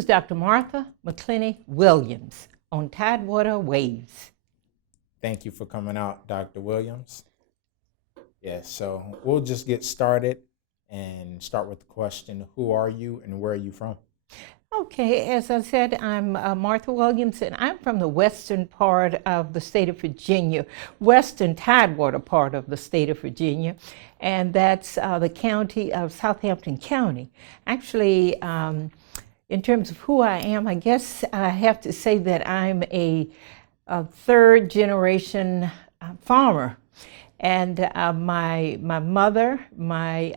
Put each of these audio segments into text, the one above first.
is Dr. Martha McClenny Williams on Tidewater Waves. Thank you for coming out, Dr. Williams. Yeah, so we'll just get started and start with the question, who are you and where are you from? Okay, as I said, I'm Martha Williams, and I'm from the western part of the state of Virginia, western Tidewater part of the state of Virginia, and that's the county of Southampton County. Actually, in terms of who I am, I guess I have to say that I'm a third generation farmer. And my mother, my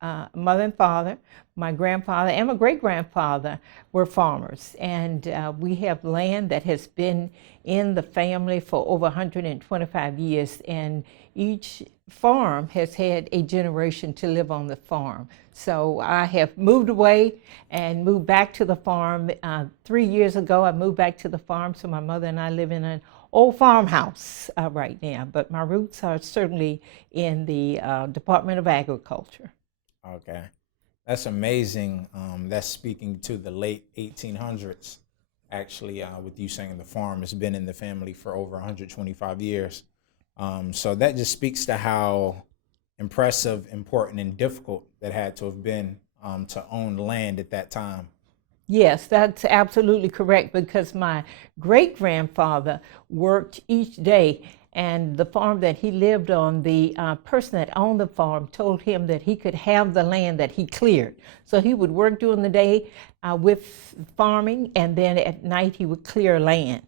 mother and father, my grandfather, and my great-grandfather were farmers. And we have land that has been in the family for over 125 years. And each farm has had a generation to live on the farm. So I have moved away and moved back to the farm. 3 years ago, I moved back to the farm, so my mother and I live in an old farmhouse right now. But my roots are certainly in the Department of Agriculture. Okay, that's amazing. That's speaking to the late 1800s. Actually, with you saying the farm has been in the family for over 125 years. So that just speaks to how impressive, important, and difficult that had to have been to own land at that time. Yes, that's absolutely correct, because my great-grandfather worked each day, and the farm that he lived on, the person that owned the farm told him that he could have the land that he cleared. So he would work during the day with farming, and then at night he would clear land.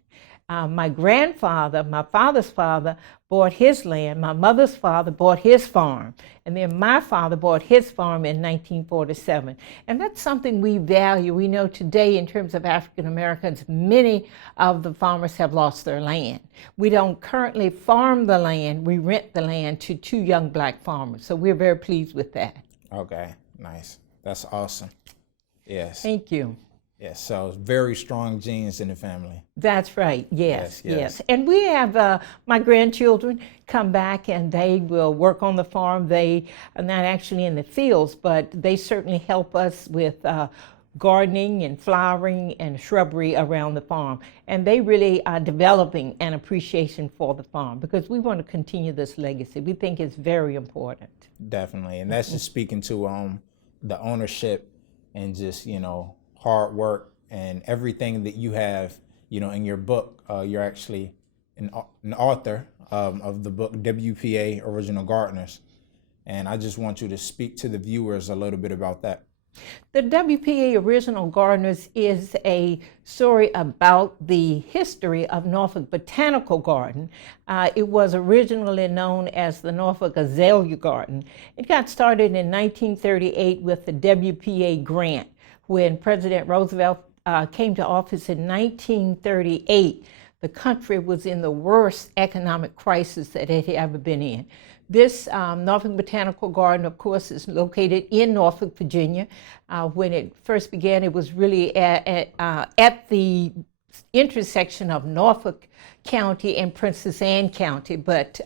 My grandfather, my father's father, bought his land. My mother's father bought his farm. And then my father bought his farm in 1947. And that's something we value. We know today, in terms of African Americans, many of the farmers have lost their land. We don't currently farm the land. We rent the land to two young black farmers. So we're very pleased with that. Okay, nice. That's awesome. Yes. Thank you. Yes, so very strong genes in the family. That's right, yes. And we have my grandchildren come back and they will work on the farm. They are not actually in the fields, but they certainly help us with gardening and flowering and shrubbery around the farm. And they really are developing an appreciation for the farm, because we want to continue this legacy. We think it's very important. Definitely, and that's just speaking to the ownership and just, hard work and everything that you have, in your book. You're actually an author of the book WPA Original Gardeners. And I just want you to speak to the viewers a little bit about that. The WPA Original Gardeners is a story about the history of Norfolk Botanical Garden. It was originally known as the Norfolk Azalea Garden. It got started in 1938 with the WPA grant. When President Roosevelt came to office in 1938, the country was in the worst economic crisis that it had ever been in. This Norfolk Botanical Garden, of course, is located in Norfolk, Virginia. When it first began, it was really at the intersection of Norfolk County and Princess Anne County, but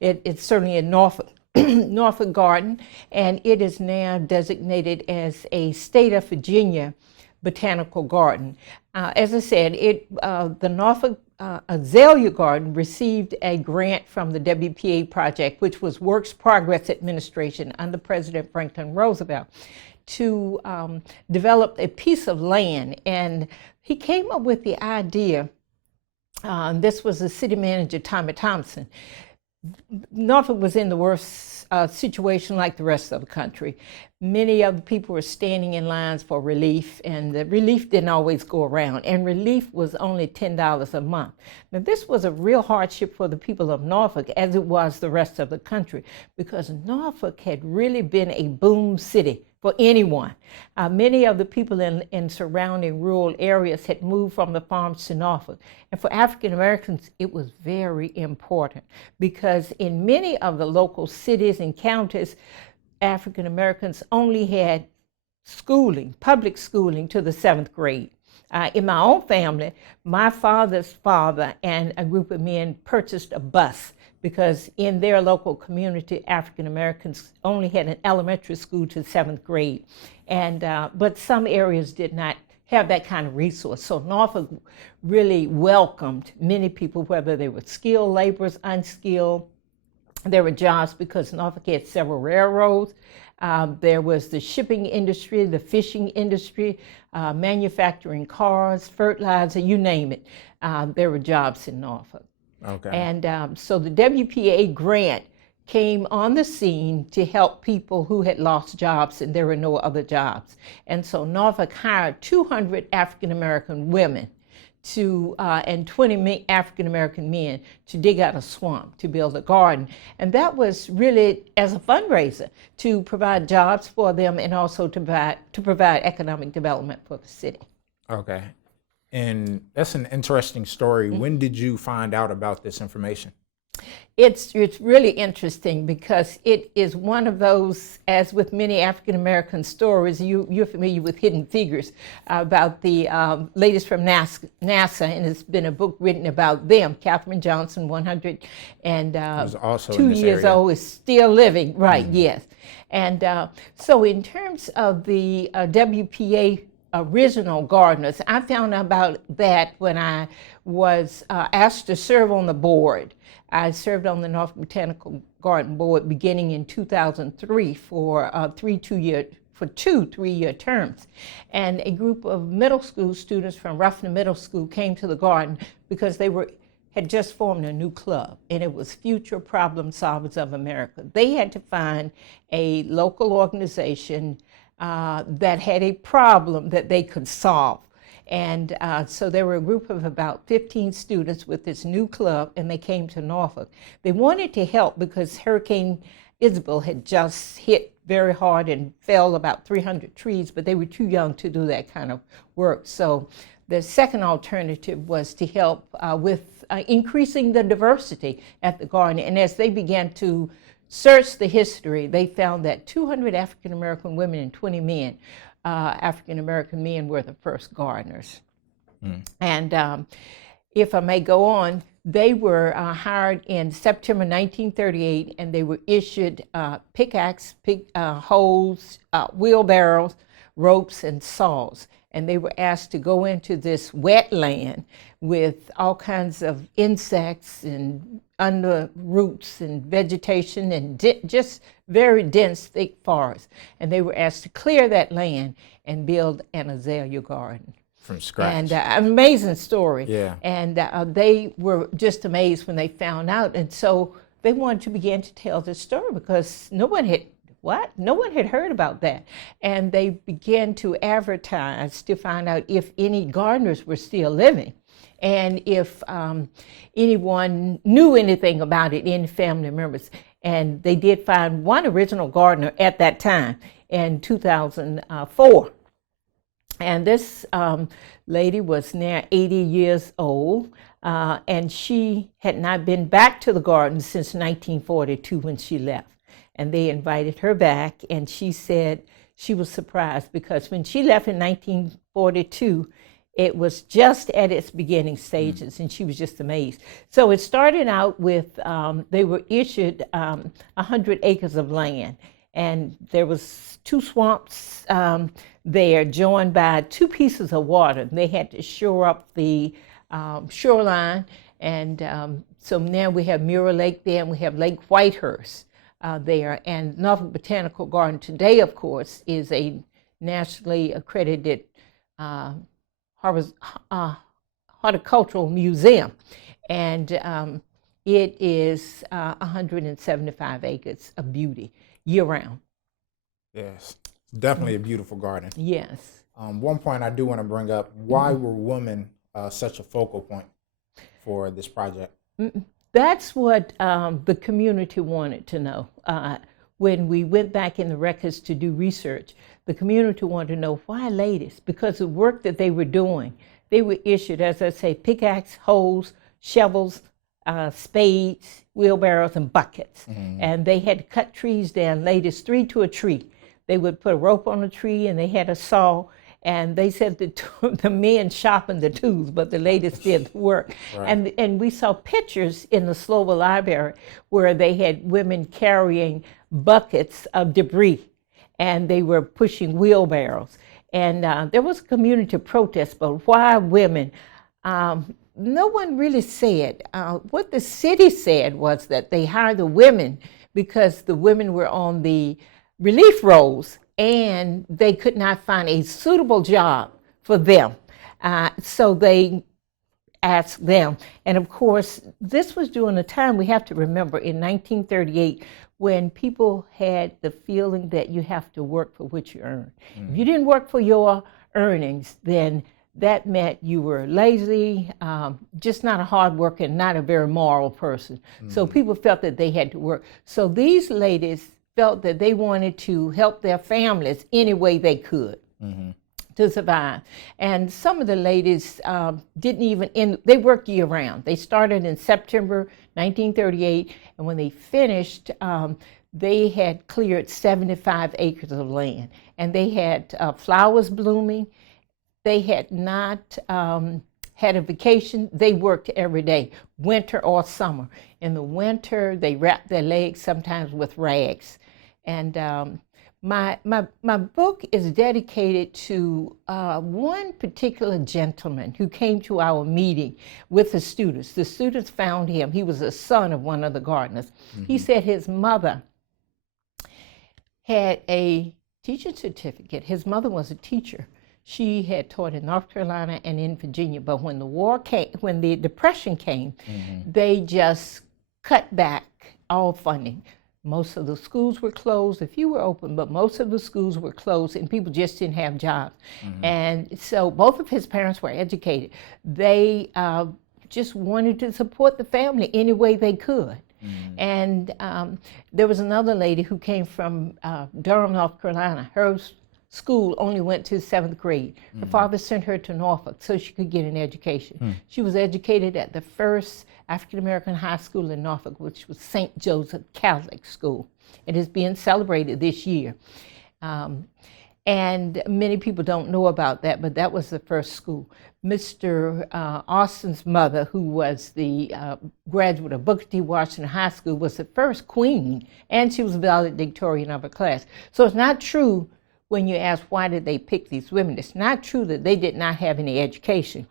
it's certainly in Norfolk. Norfolk Garden, and it is now designated as a state of Virginia botanical garden. As I said, the Norfolk Azalea Garden received a grant from the WPA project, which was Works Progress Administration under President Franklin Roosevelt, to develop a piece of land. And he came up with the idea, this was the city manager, Tommy Thompson. Norfolk was in the worst situation like the rest of the country. Many of the people were standing in lines for relief, and the relief didn't always go around, and relief was only $10 a month. Now, this was a real hardship for the people of Norfolk, as it was the rest of the country, because Norfolk had really been a boom city for anyone. Many of the people in surrounding rural areas had moved from the farms to Norfolk. And for African Americans, it was very important, because in many of the local cities and counties, African Americans only had schooling, public schooling, to the 7th grade. In my own family, my father's father and a group of men purchased a bus because in their local community, African Americans only had an elementary school to 7th grade. But some areas did not have that kind of resource. So Norfolk really welcomed many people, whether they were skilled laborers, unskilled. There were jobs because Norfolk had several railroads. There was the shipping industry, the fishing industry, manufacturing cars, fertilizer, you name it. There were jobs in Norfolk. Okay. And so the WPA grant came on the scene to help people who had lost jobs and there were no other jobs. And so Norfolk hired 200 African American women and 20 African American men to dig out a swamp to build a garden. And that was really as a fundraiser to provide jobs for them and also to provide economic development for the city. Okay. And that's an interesting story. When did you find out about this information? It's really interesting because it is one of those, as with many African American stories, you're familiar with Hidden Figures, about the ladies from NASA, and it's been a book written about them. Katherine Johnson, 102 years old, is still living, right? Yes. And so in terms of the WPA Original Gardeners, I found out about that when I was asked to serve on the board. I served on the Norfolk Botanical Garden Board beginning in 2003 for two 3-year terms. And a group of middle school students from Ruffner Middle School came to the garden because they had just formed a new club, and it was Future Problem Solvers of America. They had to find a local organization that had a problem that they could solve. And so there were a group of about 15 students with this new club, and they came to Norfolk. They wanted to help because Hurricane Isabel had just hit very hard and felled about 300 trees, but they were too young to do that kind of work. So the second alternative was to help with increasing the diversity at the garden. And as they began to search the history, they found that 200 African American women and 20 men, African American men, were the first gardeners. And if I may go on, they were hired in September 1938, and they were issued pickaxe, hoes, wheelbarrows, ropes, and saws. And they were asked to go into this wetland with all kinds of insects and under roots and vegetation and just very dense, thick forest. And they were asked to clear that land and build an azalea garden. From scratch. And an amazing story. Yeah. And they were just amazed when they found out. And so they wanted to begin to tell this story because no one had heard about that. And they began to advertise to find out if any gardeners were still living and if anyone knew anything about it, any family members. And they did find one original gardener at that time in 2004. And this lady was now 80 years old, and she had not been back to the garden since 1942 when she left. And they invited her back, and she said she was surprised because when she left in 1942, it was just at its beginning stages, and she was just amazed. So it started out with, they were issued 100 acres of land, and there was 2 swamps there joined by 2 pieces of water. They had to shore up the shoreline, and so now we have Mirror Lake there, and we have Lake Whitehurst there. And Norfolk Botanical Garden today, of course, is a nationally accredited horticultural museum, and it is 175 acres of beauty year-round. Yes, definitely a beautiful garden. Yes. One point I do want to bring up, why were women such a focal point for this project? That's what the community wanted to know. When we went back in the records to do research, the community wanted to know why ladies, because of the work that they were doing. They were issued, as I say, pickaxe, hoes, shovels, spades, wheelbarrows, and buckets. And they had to cut trees down, ladies 3 to a tree. They would put a rope on a tree, and they had a saw, and they said that the men sharpened the tools, but the ladies did the work. Right. And we saw pictures in the Slover Library where they had women carrying buckets of debris, and they were pushing wheelbarrows. And there was a community protest, but why women? No one really said. What the city said was that they hired the women because the women were on the relief rolls and they could not find a suitable job for them. So they asked them. And of course, this was during a time, we have to remember, in 1938, when people had the feeling that you have to work for what you earn. If you didn't work for your earnings, then that meant you were lazy, just not a hard worker, and not a very moral person. So people felt that they had to work. So these ladies felt that they wanted to help their families any way they could to survive. And some of the ladies didn't even they worked year round. They started in September 1938, and when they finished, they had cleared 75 acres of land. And they had flowers blooming. They had not had a vacation. They worked every day, winter or summer. In the winter, they wrapped their legs sometimes with rags. And my book is dedicated to one particular gentleman who came to our meeting with the students. The students found him. He was a son of one of the gardeners. He said his mother had a teaching certificate. His mother was a teacher. She had taught in North Carolina and in Virginia, but when the war came, when the Depression came, they just cut back all funding. Most of the schools were closed. A few were open, but most of the schools were closed, and people just didn't have jobs. And so both of his parents were educated. They just wanted to support the family any way they could. And there was another lady who came from Durham, North Carolina. Her school only went to 7th grade. Her father sent her to Norfolk so she could get an education. She was educated at the first African-American high school in Norfolk, which was St. Joseph Catholic School. It is being celebrated this year. And many people don't know about that, but that was the first school. Mr. Austin's mother, who was the graduate of Booker T. Washington High School, was the first queen, and she was valedictorian of her class. So it's not true when you ask why did they pick these women. It's not true that they did not have any education.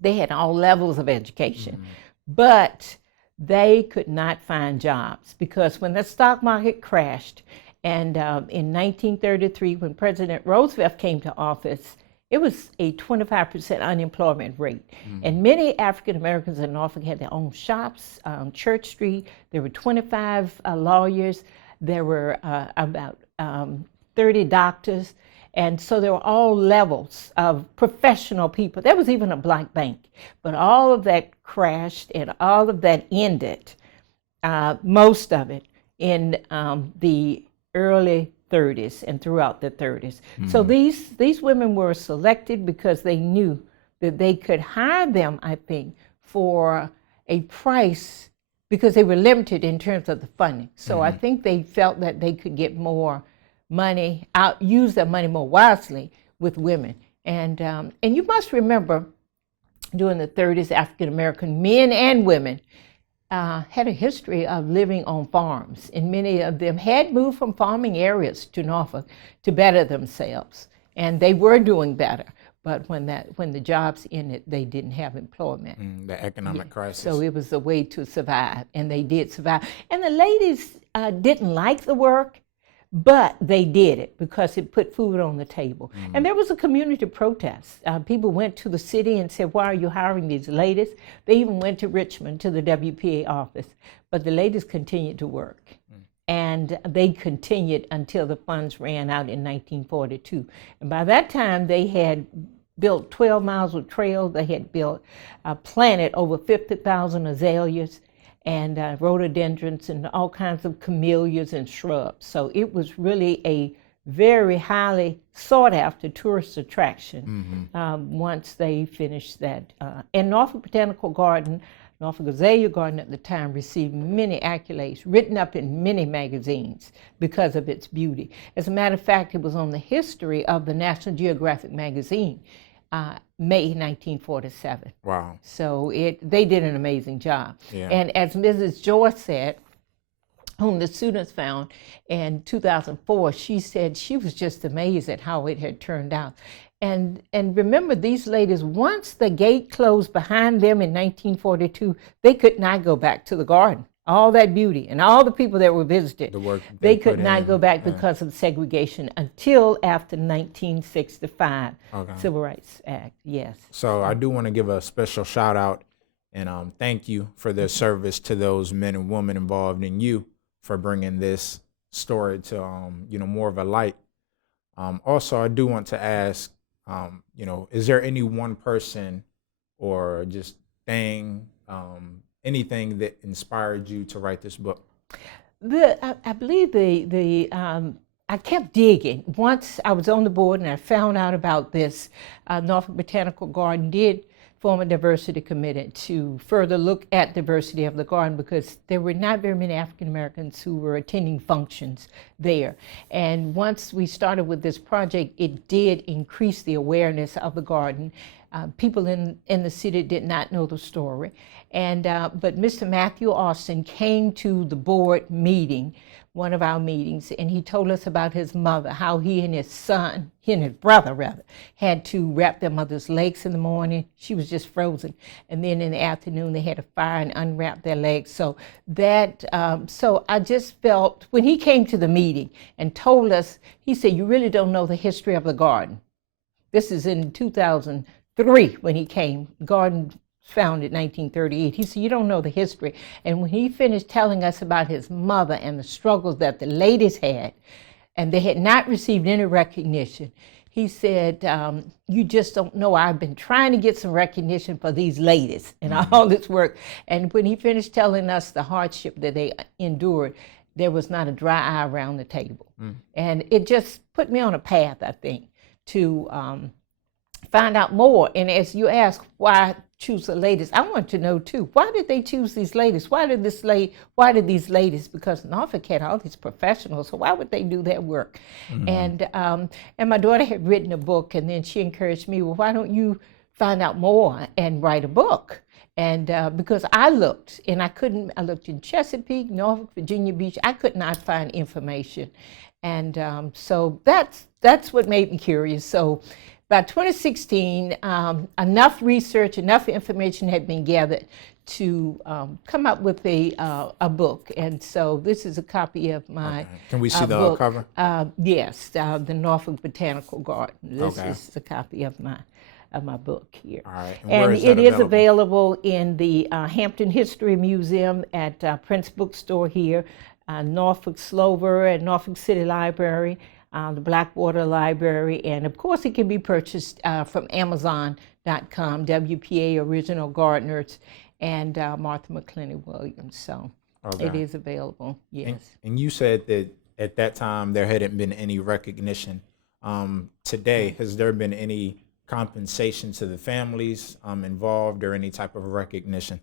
They had all levels of education, but they could not find jobs because when the stock market crashed, and in 1933, when President Roosevelt came to office, it was a 25% unemployment rate. And many African Americans in Norfolk had their own shops on Church Street. There were 25 lawyers. There were about 30 doctors. And so there were all levels of professional people. There was even a black bank. But all of that crashed and all of that ended, most of it, in the early 30s and throughout the 30s. So these women were selected because they knew that they could hire them, I think, for a price because they were limited in terms of the funding. So I think they felt that they could get more money, use their money more wisely with women. And you must remember, during the 30s, African American men and women had a history of living on farms, and many of them had moved from farming areas to Norfolk to better themselves, and they were doing better. But when the jobs ended, they didn't have employment. The economic crisis. So it was a way to survive, and they did survive. And the ladies didn't like the work, but they did it because it put food on the table. And there was a community protest. People went to the city and said, why are you hiring these ladies? They even went to Richmond to the WPA office. But the ladies continued to work. And they continued until the funds ran out in 1942. And by that time, they had built 12 miles of trail. They had planted over 50,000 azaleas and rhododendrons and all kinds of camellias and shrubs. So it was really a very highly sought after tourist attraction once they finished that. And Norfolk Botanical Garden, Norfolk Azalea Garden at the time, received many accolades, written up in many magazines because of its beauty. As a matter of fact, it was on the history of the National Geographic magazine, May 1947. Wow. So they did an amazing job. Yeah. And as Mrs. Joyce said, whom the students found in 2004, she said she was just amazed at how it had turned out. And remember, these ladies, once the gate closed behind them in 1942, they could not go back to the garden. All that beauty and all the people that were visited, they could not go back because of segregation until after 1965 Civil Rights Act. Yes. So I do want to give a special shout out and thank you for their service to those men and women involved, and you for bringing this story to more of a light. Also, I do want to ask, is there any one person or just thing, anything that inspired you to write this book? I believe I kept digging. Once I was on the board and I found out about this, Norfolk Botanical Garden did form a diversity committee to further look at diversity of the garden, because there were not very many African Americans who were attending functions there. And once we started with this project, it did increase the awareness of the garden. People in the city did not know the story. And but Mr. Matthew Austin came to the board meeting, one of our meetings, and he told us about his mother, how he and his brother rather, had to wrap their mother's legs in the morning. She was just frozen. And then in the afternoon, they had a fire and unwrap their legs. So that, so I just felt, when he came to the meeting and told us, he said, "You really don't know the history of the garden." This is in 2003 when he came. Garden founded in 1938. He said, "You don't know the history." And when he finished telling us about his mother and the struggles that the ladies had, and they had not received any recognition, he said, "You just don't know. I've been trying to get some recognition for these ladies and all this work." And when he finished telling us the hardship that they endured, there was not a dry eye around the table. And it just put me on a path, I think, to find out more. And as you ask, why choose the ladies, I want to know too, why did they choose these ladies? Why did these ladies? Because Norfolk had all these professionals, so why would they do that work? And my daughter had written a book, and then she encouraged me, "Well, why don't you find out more and write a book?" And because I looked in Chesapeake, Norfolk, Virginia Beach, I could not find information. And so that's what made me curious. So by 2016, enough research, enough information had been gathered to come up with a book. And so this is a copy of my Can we see the book. cover? Yes, the Norfolk Botanical Garden. This is a copy of my book here. All right. And it is available in the Hampton History Museum at Prince Bookstore here, Norfolk Slover and Norfolk City Library, the Blackwater Library, and of course it can be purchased from Amazon.com, WPA Original Gardeners, and Martha McClenny Williams. So it is available, yes. And you said that at that time there hadn't been any recognition. Today, has there been any compensation to the families involved, or any type of recognition?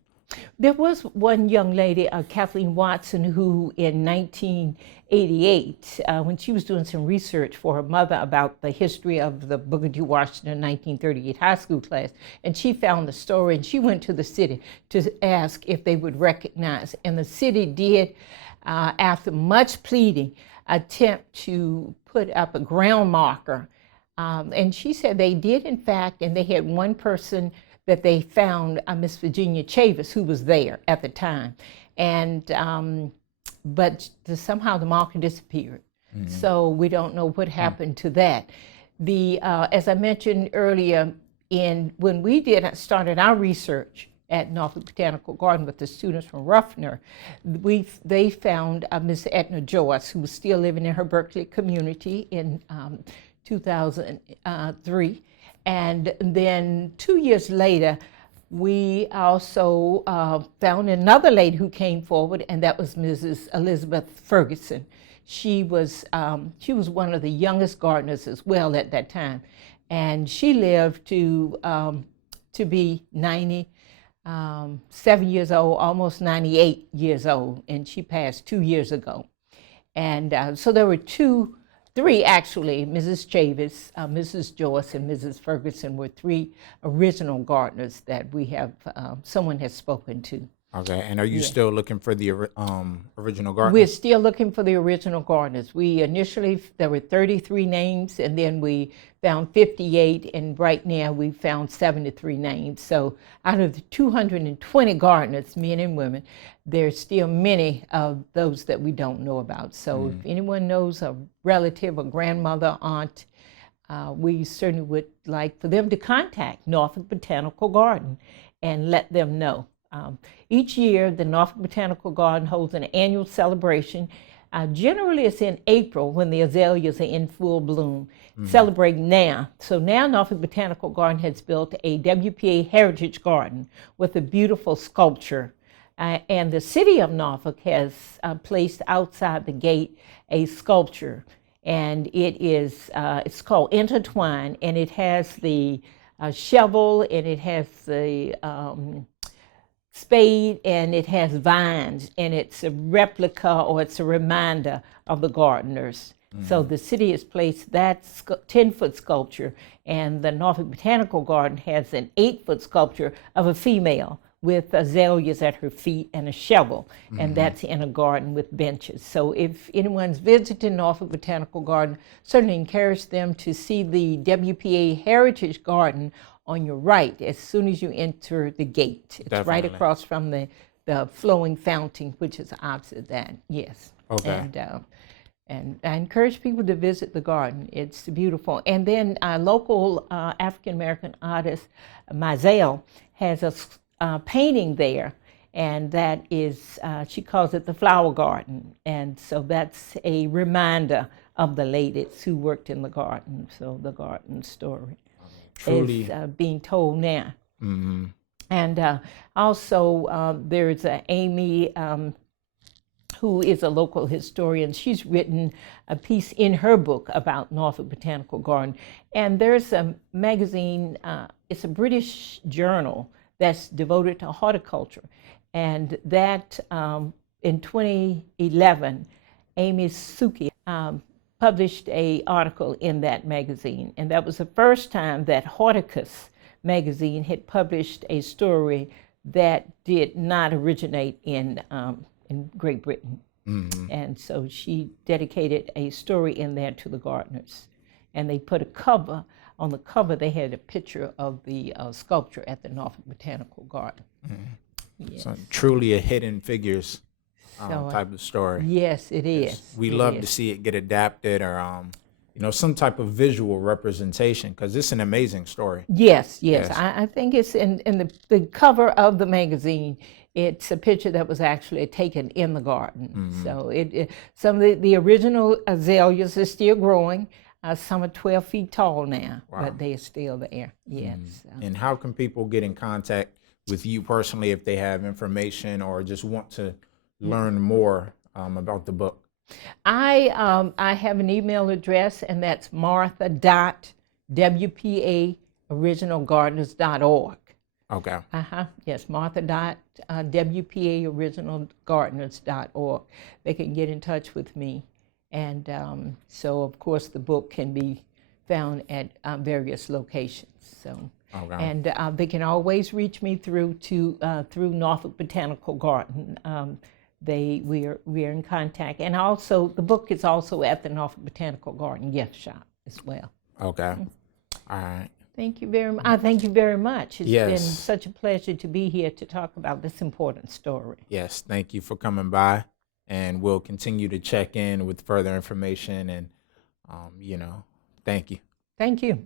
There was one young lady, Kathleen Watson, who in 1988, when she was doing some research for her mother about the history of the Booker T. Washington 1938 high school class, and she found the story, and she went to the city to ask if they would recognize. And the city did, after much pleading, attempt to put up a ground marker. And she said they did, in fact, and they had one person that they found, Miss Virginia Chavis, who was there at the time. And but somehow the marker disappeared. So we don't know what happened to that. As I mentioned earlier, when we started our research at Norfolk Botanical Garden with the students from Ruffner, they found Miss Edna Joyce, who was still living in her Berkeley community in 2003. And then 2 years later, we also found another lady who came forward, and that was Mrs. Elizabeth Ferguson. She was one of the youngest gardeners as well at that time, and she lived to be 97 years old, almost 98 years old, and she passed 2 years ago. And so there were three actually, Mrs. Chavis, Mrs. Joyce, and Mrs. Ferguson were three original gardeners that we have, someone has spoken to. Okay. And are you Yeah. still looking for the original garden? We're still looking for the original gardeners. We initially, there were 33 names, and then we found 58, and right now we've found 73 names. So out of the 220 gardeners, men and women, there's still many of those that we don't know about. So if anyone knows a relative, a grandmother, aunt, we certainly would like for them to contact Norfolk Botanical Garden and let them know. Each year, the Norfolk Botanical Garden holds an annual celebration. Generally, it's in April when the azaleas are in full bloom. Celebrate now. So now Norfolk Botanical Garden has built a WPA Heritage Garden with a beautiful sculpture. And the city of Norfolk has placed outside the gate a sculpture. And it's called Intertwine, and it has the shovel, and it has the spade, and it has vines, and it's a replica, or it's a reminder of the gardeners. So the city has placed that 10-foot sculpture, and the Norfolk Botanical Garden has an 8-foot sculpture of a female with azaleas at her feet and a shovel, and that's in a garden with benches. So if anyone's visiting Norfolk Botanical Garden, certainly encourage them to see the WPA Heritage Garden on your right as soon as you enter the gate. It's Definitely. right across from the flowing fountain, which is opposite that, yes. Okay. And I encourage people to visit the garden. It's beautiful. And then local African-American artist, Mazel, has a painting there, and that is, she calls it the Flower Garden. And so that's a reminder of the ladies who worked in the garden. So the garden story Truly. is being told now. And also there's Amy, who is a local historian. She's written a piece in her book about Norfolk Botanical Garden. And there's a magazine, it's a British journal that's devoted to horticulture. And that in 2011, Amy Suki published an article in that magazine. And that was the first time that Horticus magazine had published a story that did not originate in Great Britain. And so she dedicated a story in there to the gardeners. And they put a cover, on the cover they had a picture of the sculpture at the Norfolk Botanical Garden. Yes. So truly a hidden figures So, type of story. Yes, it is. We It love is. to see it get adapted, or some type of visual representation, because it's an amazing story. Yes. Yes. I think it's in the cover of the magazine. It's a picture that was actually taken in the garden. So some of the original azaleas are still growing. Some are 12 feet tall now, but they are still there. Yes. And how can people get in contact with you personally if they have information or just want to learn more about the book? I have an email address, and that's martha.wpaoriginalgardeners.org. Okay. Yes, martha.wpaoriginalgardeners.org. They can get in touch with me. And so, of course, the book can be found at various locations. So, Okay. and they can always reach me through Norfolk Botanical Garden. We are in contact, and also the book is also at the Norfolk Botanical Garden gift shop as well. Okay. All right. Thank you very much. Thank you very much. It's Yes. been such a pleasure to be here to talk about this important story. Yes. Thank you for coming by, and we'll continue to check in with further information. And thank you. Thank you.